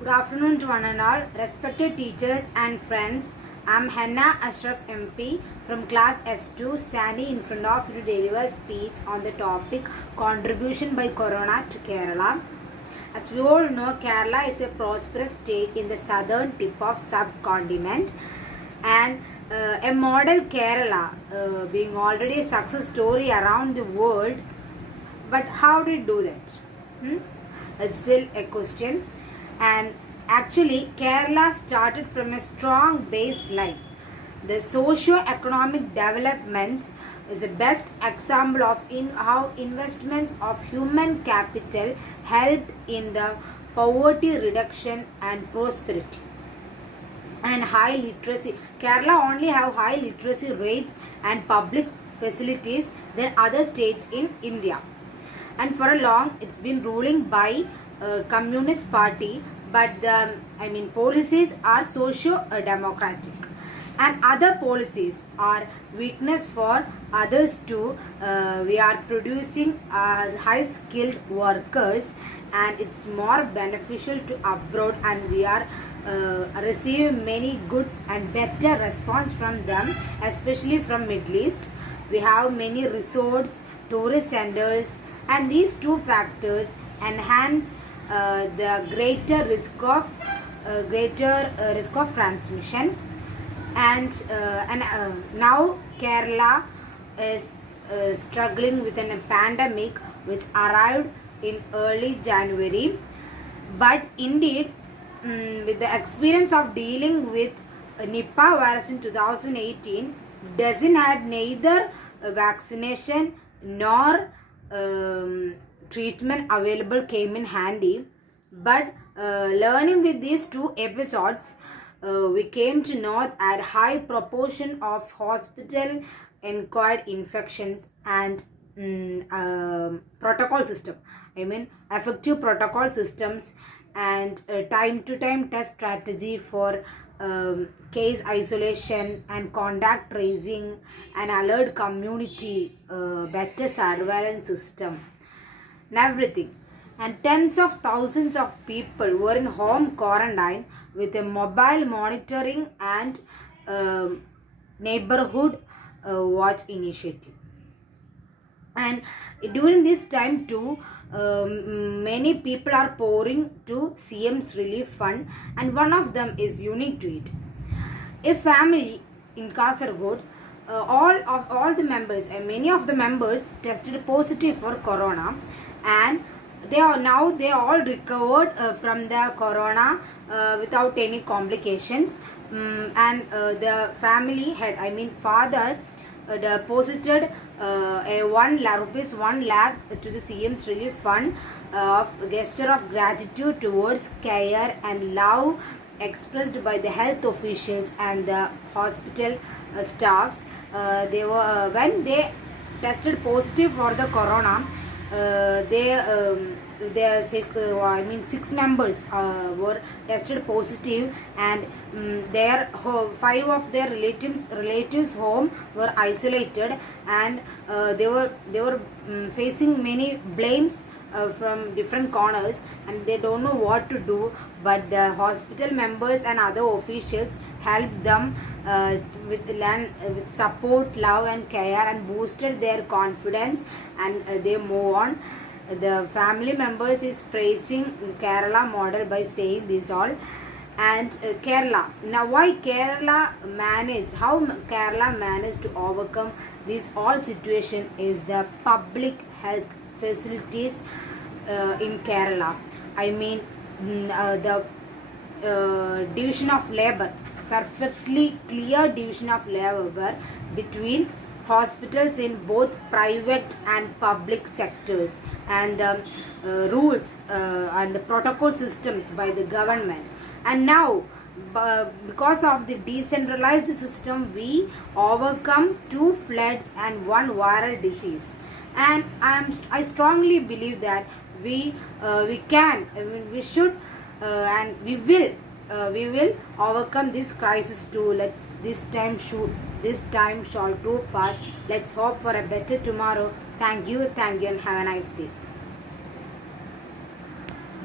Good afternoon to one and all, respected teachers and friends. I am Henna Ashraf MP from class S2 standing in front of you to deliver speech on the topic contribution by Corona to Kerala. As we all know, Kerala is a prosperous state in the southern tip of subcontinent and a model Kerala being already a success story around the world. But how did it do that? It's still a question. And actually, Kerala started from a strong baseline. The socio-economic developments is the best example of how investments of human capital helped in the poverty reduction and prosperity and high literacy. Kerala only have high literacy rates and public facilities than other states in India. And for a long, it's been ruling by Communist Party, but the policies are socio-democratic. And other policies are weakness for others too. We are producing high-skilled workers, and it's more beneficial to abroad, and we are receiving many good and better response from them, especially from Middle East. We have many resorts, tourist centers, and these two factors enhance the greater risk of transmission. And now Kerala is struggling with a pandemic which arrived in early January. But indeed, with the experience of dealing with Nipah virus in 2018, doesn't had neither vaccination nor treatment available came in handy. But learning with these two episodes, we came to know that high proportion of hospital acquired infections and protocol system, effective protocol systems and time to time test strategy for case isolation and contact tracing and alert community, better surveillance system and everything. And tens of thousands of people were in home quarantine with a mobile monitoring and neighborhood watch initiative. And during this time too, many people are pouring to CM's relief fund, and one of them is unique to it. A family in Kasaragod, all the members and many of the members tested positive for corona, and they all recovered from the corona without any complications. And the family had, father deposited a 1 lakh to the CM's relief fund of gesture of gratitude towards care and love expressed by the health officials and the hospital staffs. They were when they tested positive for the corona. Six members were tested positive, and five of their relatives home were isolated, and they were facing many blames from different corners, and they don't know what to do. But the hospital members and other officials helped them with support, love and care, and boosted their confidence, and they move on. The family members is praising Kerala model by saying this all. And Kerala, now why Kerala managed, how Kerala managed to overcome this all situation is the public health facilities in Kerala. The division of labor, perfectly clear division of labor between hospitals in both private and public sectors, and the rules and the protocol systems by the government. And now because of the decentralized system, we overcome 2 floods and 1 viral disease. And I strongly believe that we can, we should, and we will overcome this crisis too. This time shall go past. Let's hope for a better tomorrow. Thank you, and have a nice day.